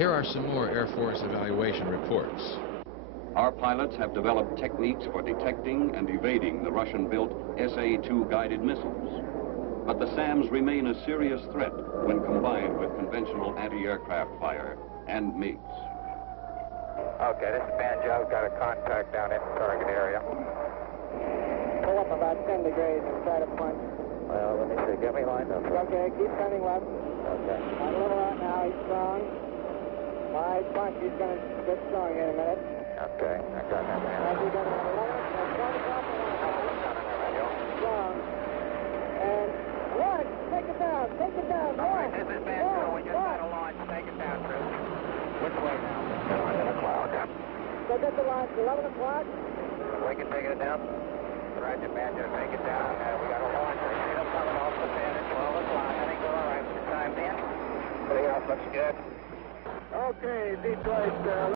Here are some more Air Force evaluation reports. Our pilots have developed techniques for detecting and evading the Russian-built SA-2 guided missiles. But the SAMs remain a serious threat when combined with conventional anti-aircraft fire and MiGs. Okay, this is Banjo. Got a contact down in the target area. Pull up about 10 degrees and try to punch. Well, let me see. Get me lined up. Okay, keep turning left. Okay. I'm a little out now. He's strong. My punch, he's going to get strong in a minute. Okay, I got that man. As we go to 11, strong. And launch, take it down, All right, this is Banjo. We just got a launch. Take it down, Chris. Which way now? I'm in a cloud. So get the launch, 11 o'clock. We can take it down. Roger, Banjo, take it down. We got a launch. I see them coming off the pad at 12 o'clock. I think we're all right for the time being. Everything else looks good. Okay, Detroit.